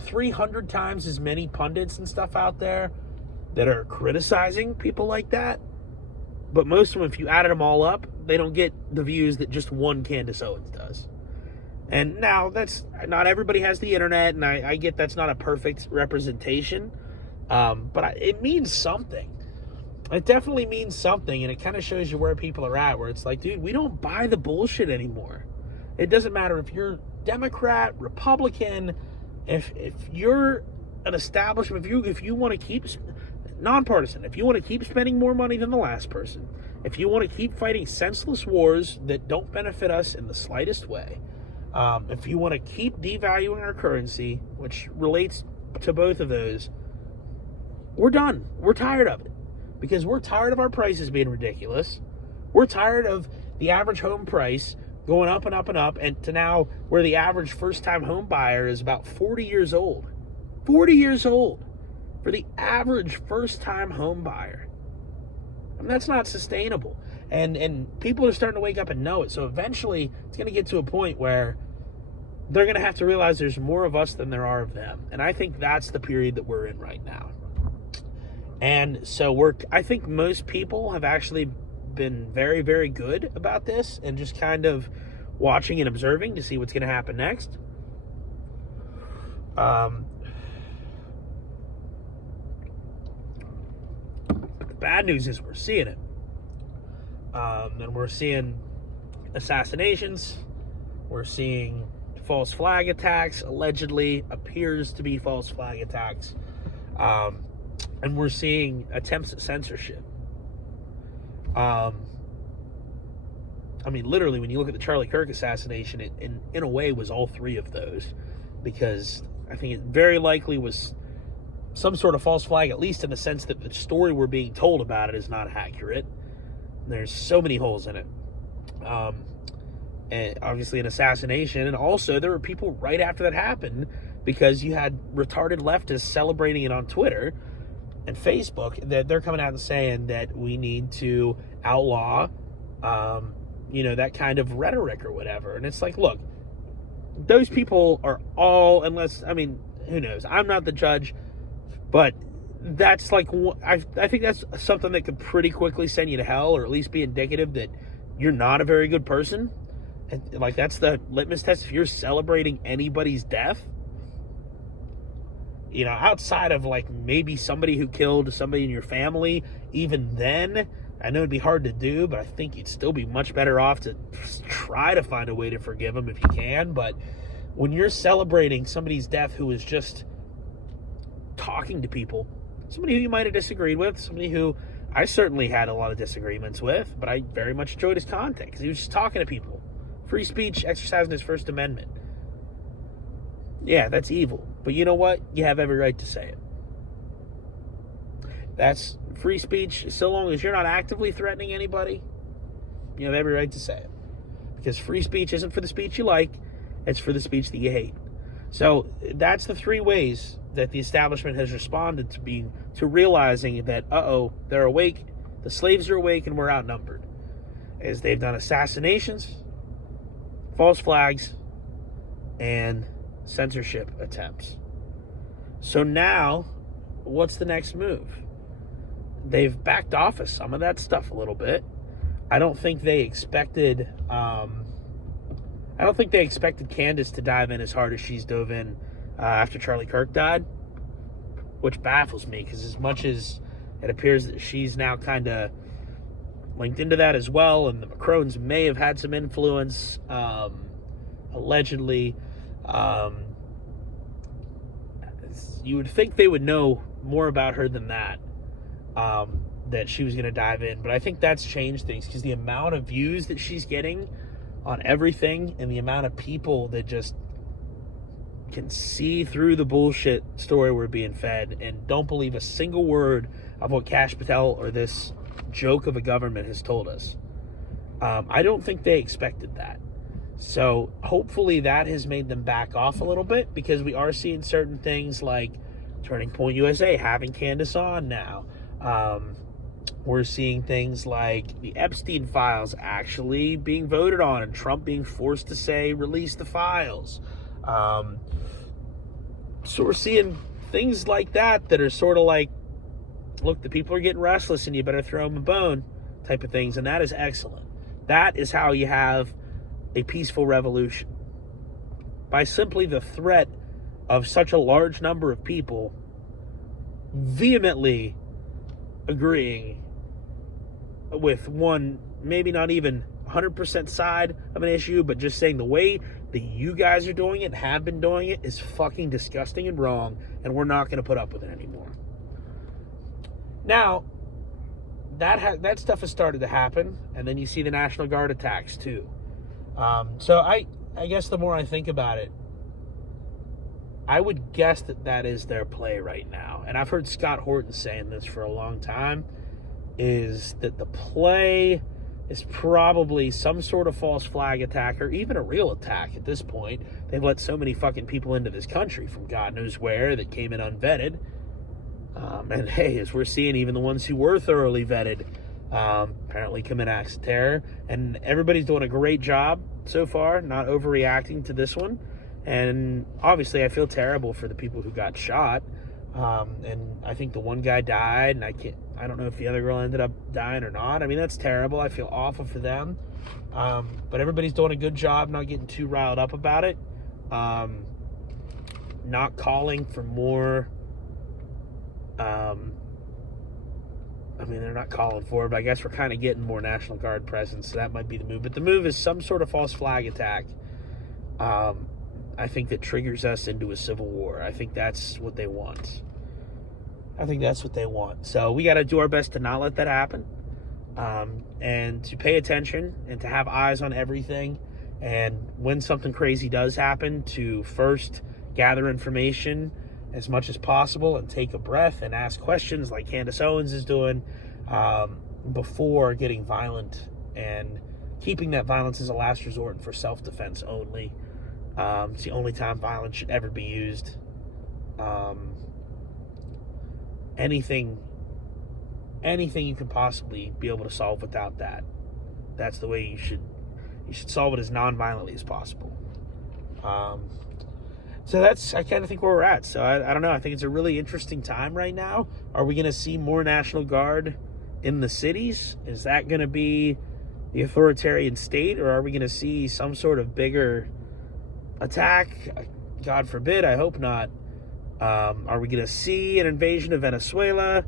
300 times as many pundits and stuff out there that are criticizing people like that. But most of them, if you added them all up, they don't get the views that just one Candace Owens does. And now, that's not everybody has the internet, and I get that's not a perfect representation, but it means something. It definitely means something, and it kind of shows you where people are at, where it's like, dude, we don't buy the bullshit anymore. It doesn't matter if you're Democrat, Republican, if you're an establishment, if you want to keep nonpartisan, if you want to keep spending more money than the last person, if you want to keep fighting senseless wars that don't benefit us in the slightest way, if you want to keep devaluing our currency, which relates to both of those, we're done. We're tired of it. Because we're tired of our prices being ridiculous. We're tired of the average home price going up and up and up, and to now where the average first-time home buyer is about 40 years old. 40 years old for the average first-time home buyer. I mean, that's not sustainable. And people are starting to wake up and know it. So eventually, it's going to get to a point where they're going to have to realize there's more of us than there are of them. And I think that's the period that we're in right now. And so I think most people have actually been very, very good about this and just kind of watching and observing to see what's going to happen next. The bad news is we're seeing it. And we're seeing assassinations. We're seeing false flag attacks, allegedly appears to be false flag attacks. And we're seeing attempts at censorship. I mean, literally, when you look at the Charlie Kirk assassination, it in a way was all three of those, because I think it very likely was some sort of false flag, at least in the sense that the story we're being told about it is not accurate. There's so many holes in it. And obviously an assassination, and also there were people right after that happened, because you had retarded leftists celebrating it on Twitter and Facebook, that they're coming out and saying that we need to outlaw, that kind of rhetoric or whatever. And it's like, look, those people are all, who knows? I'm not the judge, but that's like, I think that's something that could pretty quickly send you to hell, or at least be indicative that you're not a very good person. And like, that's the litmus test. If you're celebrating anybody's death, you know, outside of like maybe somebody who killed somebody in your family, even then, I know it'd be hard to do, but I think you'd still be much better off to try to find a way to forgive them if you can. But when you're celebrating somebody's death who is just talking to people, somebody who you might have disagreed with, somebody who I certainly had a lot of disagreements with, but I very much enjoyed his content because he was just talking to people. Free speech, exercising his First Amendment. Yeah, that's evil. But you know what? You have every right to say it. That's free speech. So long as you're not actively threatening anybody, you have every right to say it. Because free speech isn't for the speech you like, it's for the speech that you hate. So that's the three ways that the establishment has responded to realizing that, they're awake, the slaves are awake, and we're outnumbered. As they've done assassinations, false flags, and censorship attempts. So now, what's the next move? They've backed off of some of that stuff a little bit. I don't think they expected Candace to dive in as hard as she's dove in after Charlie Kirk died, which baffles me, because as much as it appears that she's now kind of linked into that as well, and the Macrons may have had some influence, allegedly, you would think they would know more about her than that, that she was going to dive in. But I think that's changed things, because the amount of views that she's getting on everything, and the amount of people that just can see through the bullshit story we're being fed and don't believe a single word of what Kash Patel or this joke of a government has told us. I don't think they expected that. So hopefully that has made them back off a little bit, because we are seeing certain things like Turning Point USA having Candace on now. We're seeing things like the Epstein files actually being voted on, and Trump being forced to say, release the files. So we're seeing things like that are sort of like, look, the people are getting restless and you better throw them a bone type of things. And that is excellent. That is how you have a peaceful revolution. By simply the threat of such a large number of people vehemently agreeing with one, maybe not even 100% side of an issue, but just saying the way that you guys are doing it, have been doing it, is fucking disgusting and wrong, and we're not going to put up with it anymore. Now, that stuff has started to happen, and then you see the National Guard attacks too. So I guess the more I think about it, I would guess that is their play right now. And I've heard Scott Horton saying this for a long time, is that the play is probably some sort of false flag attack, or even a real attack at this point. They've let so many fucking people into this country from God knows where that came in unvetted. And hey, as we're seeing, even the ones who were thoroughly vetted apparently commit acts of terror. And everybody's doing a great job so far, not overreacting to this one. And obviously I feel terrible for the people who got shot. And I think the one guy died, and I don't know if the other girl ended up dying or not. I mean, that's terrible. I feel awful for them. But everybody's doing a good job not getting too riled up about it. Not calling for more. I mean, they're not calling for it, but I guess we're kind of getting more National Guard presence, so that might be the move. But the move is some sort of false flag attack. I think that triggers us into a civil war. I think that's what they want. So we got to do our best to not let that happen, and to pay attention and to have eyes on everything. And when something crazy does happen, to first gather information as much as possible and take a breath and ask questions like Candace Owens is doing, before getting violent, and keeping that violence as a last resort and for self-defense only. It's the only time violence should ever be used. Anything you can possibly be able to solve without that. That's the way you should solve it as non-violently as possible. So I kind of think where we're at. So I don't know. I think it's a really interesting time right now. Are we going to see more National Guard in the cities? Is that going to be the authoritarian state, or are we going to see some sort of bigger attack? God forbid, I hope not. Are we going to see an invasion of Venezuela?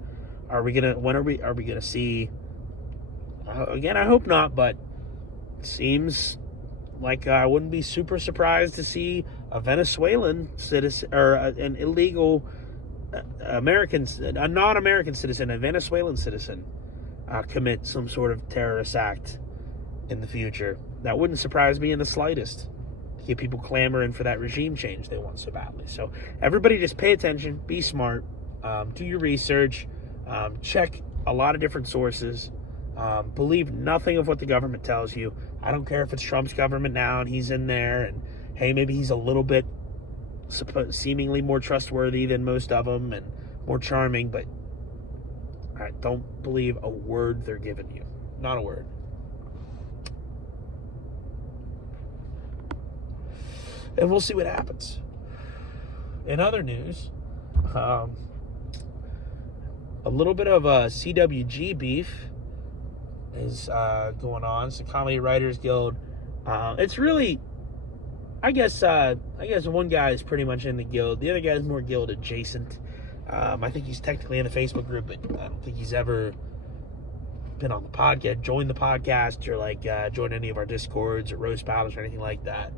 Are we going to see, again, I hope not, but it seems like I wouldn't be super surprised to see a Venezuelan citizen, or an illegal a non-American citizen, a Venezuelan citizen, commit some sort of terrorist act in the future. That wouldn't surprise me in the slightest. To get people clamoring for that regime change they want so badly. So everybody just pay attention, be smart, do your research, check a lot of different sources. Believe nothing of what the government tells you. I don't care if it's Trump's government now and he's in there, and hey, maybe he's a little bit seemingly more trustworthy than most of them and more charming, but I don't believe a word they're giving you. Not a word. And we'll see what happens. In other news, a little bit of a CWG beef is going on. It's the Comedy Writers Guild. It's really, I guess one guy is pretty much in the guild. The other guy is more guild adjacent. I think he's technically in the Facebook group, but I don't think he's ever been on the podcast, joined the podcast, or like joined any of our Discords or roast battles or anything like that.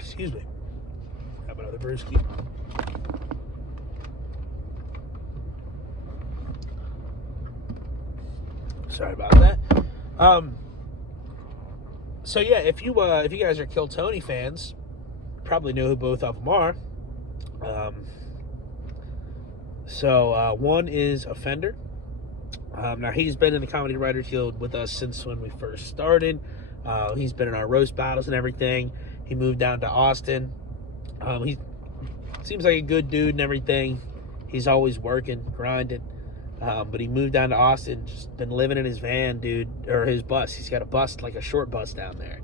Excuse me. Have another brewski. Sorry about that. So yeah, if you guys are Kill Tony fans, probably know who both of them are. One is Offender. Now he's been in the Comedy Writers Guild with us since when we first started. He's been in our roast battles and everything. He moved down to Austin. He seems like a good dude and everything. He's always working, grinding. But he moved down to Austin, just been living in his van, dude, or his bus. He's got a bus, like a short bus down there.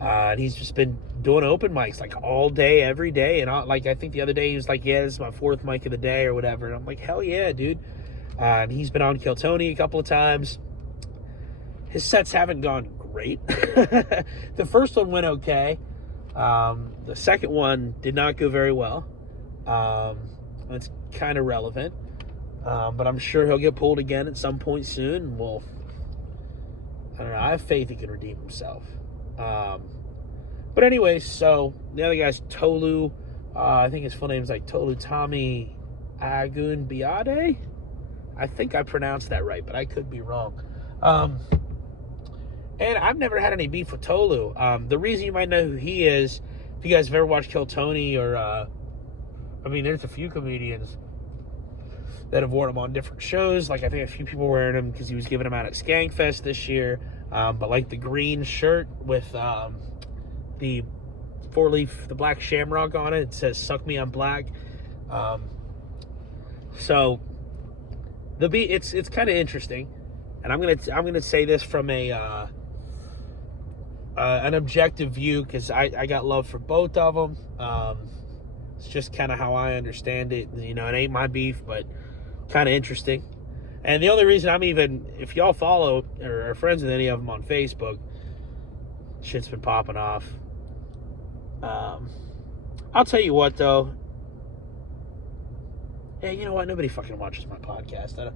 And he's just been doing open mics like all day, every day. And I think the other day he was like, yeah, this is my fourth mic of the day or whatever. And I'm like, hell yeah, dude. And he's been on Kill Tony a couple of times. His sets haven't gone great. The first one went okay. The second one did not go very well. It's kind of relevant. But I'm sure he'll get pulled again at some point soon. Well, I don't know. I have faith he can redeem himself. But anyway, so the other guy's Tolu. I think his full name is like Tolu Tommy Agun Biade. I think I pronounced that right, but I could be wrong. And I've never had any beef with Tolu. The reason you might know who he is, if you guys have ever watched Kill Tony, or there's a few comedians that have worn him on different shows. Like I think a few people wearing him because he was giving him out at Skankfest this year. But like the green shirt with the the black shamrock on it says "Suck Me, I'm Black." So the beat, it's kind of interesting, and I'm gonna say this from an objective view because I got love for both of them. It's just kind of how I understand it. You know, it ain't my beef, but kind of interesting. And the only reason if y'all follow or are friends with any of them on Facebook, shit's been popping off. I'll tell you what though. Hey, you know what? Nobody fucking watches my podcast.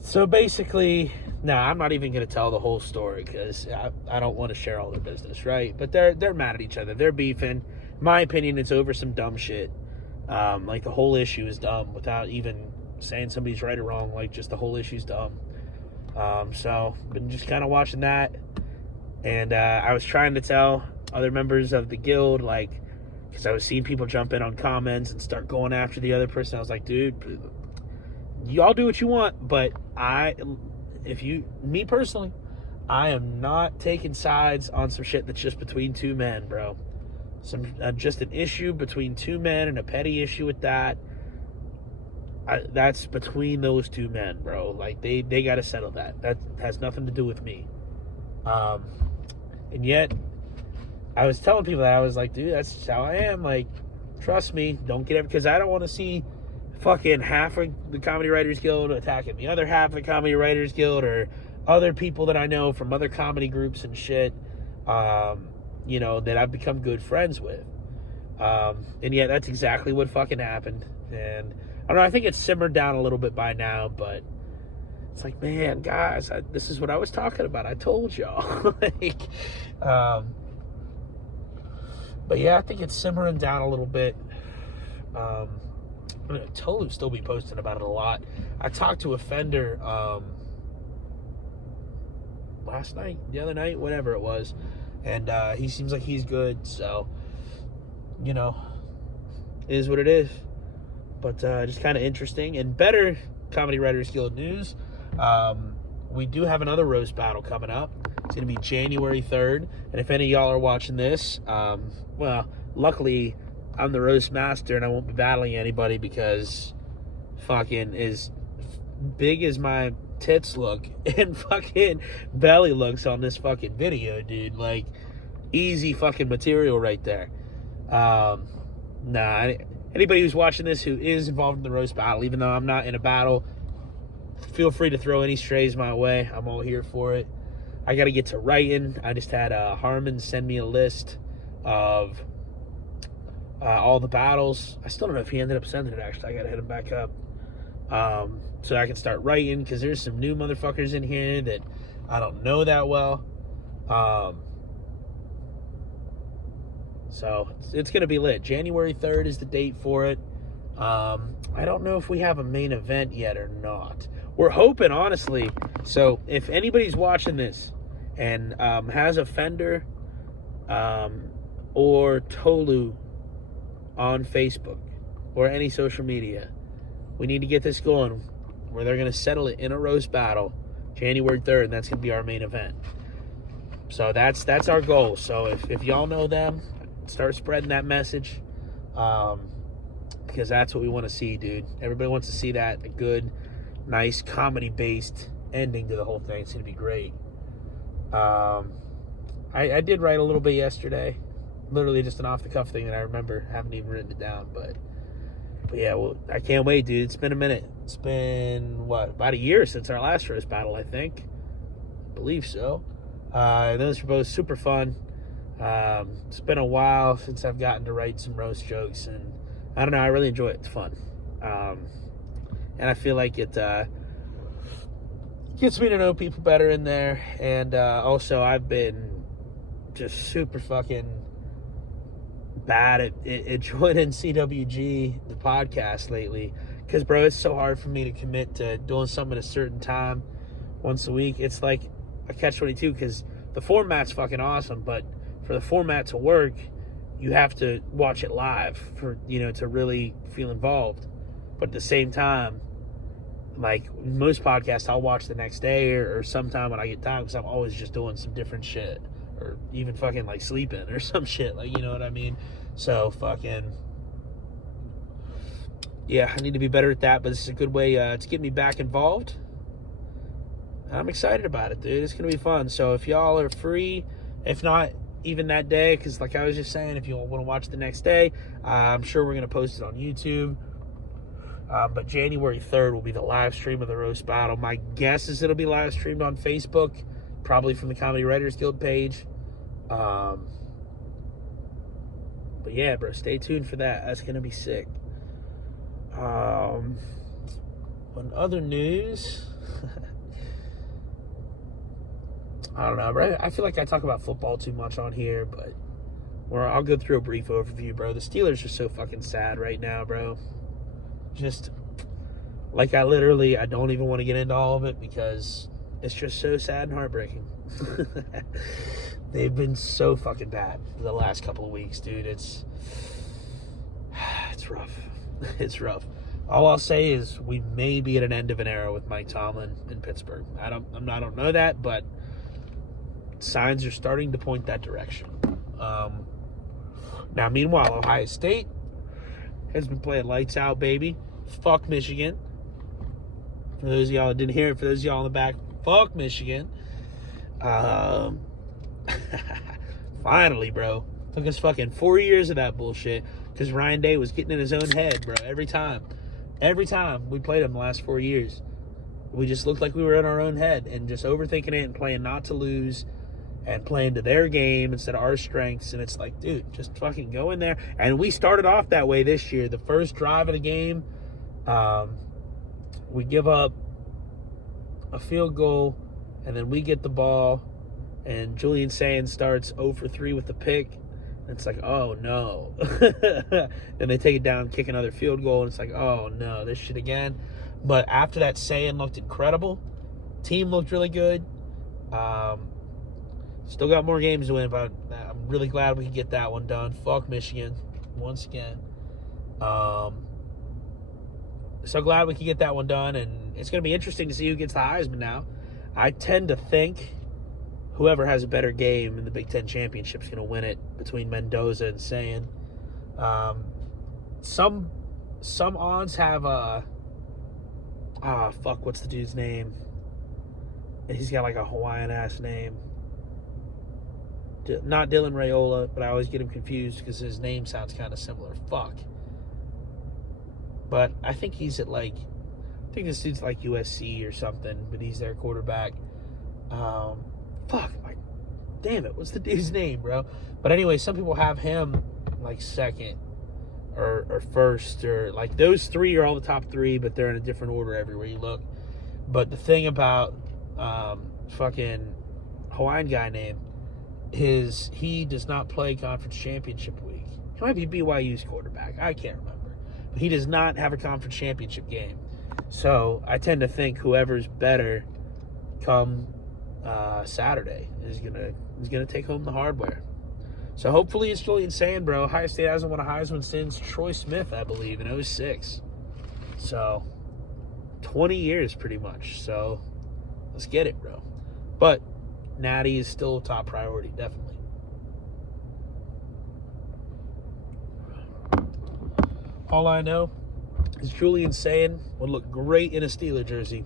So basically, I'm not even going to tell the whole story because I don't want to share all their business, right? But they're mad at each other. They're beefing. In my opinion, it's over some dumb shit. Like the whole issue is dumb without even saying somebody's right or wrong. Like just the whole issue's dumb. So been just kind of watching that, and I was trying to tell other members of the guild, like, because I was seeing people jump in on comments and start going after the other person. I was like, dude, y'all do what you want, but me personally, I am not taking sides on some shit that's just between two men, bro. Just an issue between two men and a petty issue with that. That's between those two men, bro. Like they got to settle that. That has nothing to do with me. And yet, I was telling people that, I was like, dude, that's just how I am. Like, trust me, don't get it, because I don't want to see fucking half of the Comedy Writers Guild attacking the other half of the Comedy Writers Guild, or other people that I know from other comedy groups and shit, you know, that I've become good friends with. And yet, that's exactly what fucking happened. And I don't know, I think it's simmered down a little bit by now, but it's like, man, guys, this is what I was talking about. I told y'all. Like, but yeah, I think it's simmering down a little bit. I'm going to totally still be posting about it a lot. I talked to a Fender last night, the other night, whatever it was, and he seems like he's good, so, you know, it is what it is. But just kind of interesting. And better Comedy Writers Guild news, we do have another roast battle coming up. It's going to be January 3rd. And if any of y'all are watching this, well, luckily, I'm the roast master and I won't be battling anybody, because fucking as big as my tits look and fucking belly looks on this fucking video, dude, like, easy fucking material right there. Nah, anybody who's watching this who is involved in the roast battle, even though I'm not in a battle, feel free to throw any strays my way. I'm all here for it. I got to get to writing. I just had Harmon send me a list of all the battles. I still don't know if he ended up sending it, actually. I got to hit him back up. So I can start writing, because there's some new motherfuckers in here that I don't know that well. So it's going to be lit. January 3rd is the date for it. I don't know if we have a main event yet or not. We're hoping, honestly. So if anybody's watching this and has a Fender or Tolu on Facebook or any social media, we need to get this going, where they're going to settle it in a roast battle January 3rd, and that's going to be our main event. So that's our goal. So if y'all know them, start spreading that message, because that's what we want to see, dude. Everybody wants to see that, a good, nice, comedy-based ending to the whole thing. It's going to be great. I did write a little bit yesterday, literally just an off-the-cuff thing that I remember. Haven't even written it down, but yeah, well, I can't wait, dude. It's been a minute. It's been, what, about a year since our last roast battle, I think. I believe so. Those were both super fun. It's been a while since I've gotten to write some roast jokes, and I don't know, I really enjoy it. It's fun. And I feel like it gets me to know people better in there. And also, I've been just super fucking bad at joining CWG, the podcast, lately. Because, bro, it's so hard for me to commit to doing something at a certain time once a week. It's like a catch-22, because the format's fucking awesome, but for the format to work, you have to watch it live for, you know, to really feel involved. But at the same time, like most podcasts, I'll watch the next day or sometime when I get time, because I'm always just doing some different shit, or even fucking like sleeping or some shit, like, you know what I mean? So fucking, yeah, I need to be better at that, but this is a good way to get me back involved. I'm excited about it, dude. It's going to be fun. So if y'all are free, if not even that day, because like I was just saying, if you want to watch the next day, I'm sure we're going to post it on YouTube. But January 3rd will be the live stream of the roast battle. My guess is it'll be live streamed on Facebook, probably from the Comedy Writers Guild page. But yeah, bro, stay tuned for that. That's going to be sick. On other news, I don't know, bro. I feel like I talk about football too much on here, but I'll go through a brief overview, bro. The Steelers are so fucking sad right now, bro. Just, like, I don't even want to get into all of it, because it's just so sad and heartbreaking. They've been so fucking bad the last couple of weeks, dude. It's rough. It's rough. All I'll say is we may be at an end of an era with Mike Tomlin in Pittsburgh. I don't know that, but signs are starting to point that direction. Now, meanwhile, Ohio State has been playing lights out, baby. Fuck Michigan. For those of y'all that didn't hear it, for those of y'all in the back, fuck Michigan. Finally, bro. Took us fucking 4 years of that bullshit because Ryan Day was getting in his own head, bro. Every time we played him the last 4 years, we just looked like we were in our own head and just overthinking it and playing not to lose and playing to their game instead of our strengths. And it's like, dude, just fucking go in there. And we started off that way this year. The first drive of the game, we give up a field goal, and then we get the ball, and Julian Sand starts 0 for 3 with the pick. And it's like, oh, no. Then they take it down, kick another field goal, and it's like, oh, no, this shit again. But after that, Sand looked incredible. Team looked really good. Still got more games to win, but I'm really glad we could get that one done. Fuck Michigan, once again. So glad we could get that one done, and it's going to be interesting to see who gets the Heisman now. I tend to think whoever has a better game in the Big Ten Championship is going to win it between Mendoza and Sand. Some odds have what's the dude's name? He's got like a Hawaiian-ass name. Not Dylan Raiola, but I always get him confused because his name sounds kind of similar. Fuck. But I think he's at I think this dude's like USC or something, but he's their quarterback. Damn it, what's the dude's name, bro? But anyway, some people have him like second or first, or like those three are all the top three, but they're in a different order everywhere you look. But the thing about fucking Hawaiian guy name is he does not play conference championship week. He might be BYU's quarterback. I can't remember. But he does not have a conference championship game. So I tend to think whoever's better come Saturday is gonna take home the hardware. So hopefully it's Julian Sand, bro. Ohio State hasn't won a Heisman since Troy Smith, I believe, in 2006. So 20 years pretty much. So let's get it, bro. But Natty is still top priority, definitely. All I know is Julian Sand would look great in a Steeler jersey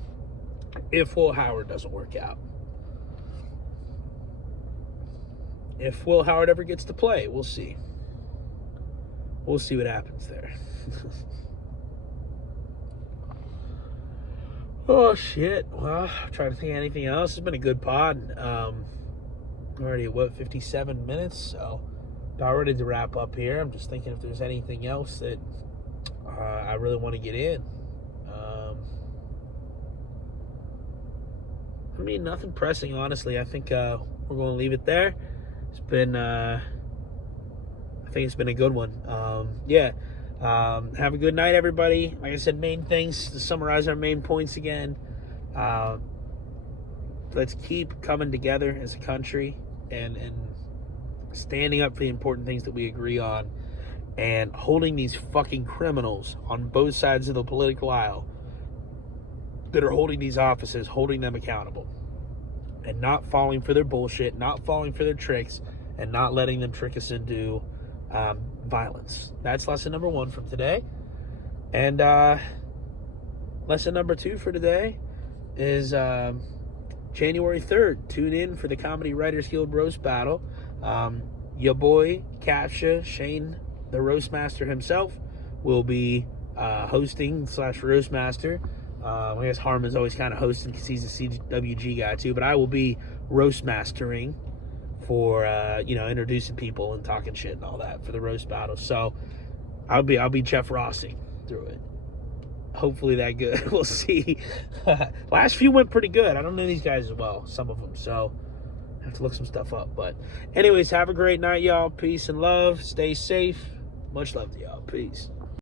if Will Howard doesn't work out. If Will Howard ever gets to play, we'll see. We'll see what happens there. Oh, shit. Well, I'm trying to think of anything else. It's been a good pod. Already, 57 minutes? So, about ready to wrap up here. I'm just thinking if there's anything else that I really want to get in. I mean, nothing pressing, honestly. I think we're going to leave it there. It's been, I think it's been a good one. Have a good night, everybody. Like I said, main things, to summarize our main points again. Let's keep coming together as a country and standing up for the important things that we agree on and holding these fucking criminals on both sides of the political aisle that are holding these offices, holding them accountable. And not falling for their bullshit, not falling for their tricks, and not letting them trick us into violence. That's lesson number 1 from today. And lesson number 2 for today is January 3rd. Tune in for the Comedy Writers Guild Roast Battle. Your boy, Captcha, Shane, the Roast Master himself, will be hosting / Roast Master. I guess Harmon's always kind of hosting because he's a CWG guy too, but I will be roast mastering for introducing people and talking shit and all that for the roast battle. So I'll be Jeff Rossing through it. Hopefully that good. We'll see. Last few went pretty good. I don't know these guys as well, some of them, so I have to look some stuff up. But anyways, have a great night, y'all. Peace and love. Stay safe. Much love to y'all. Peace.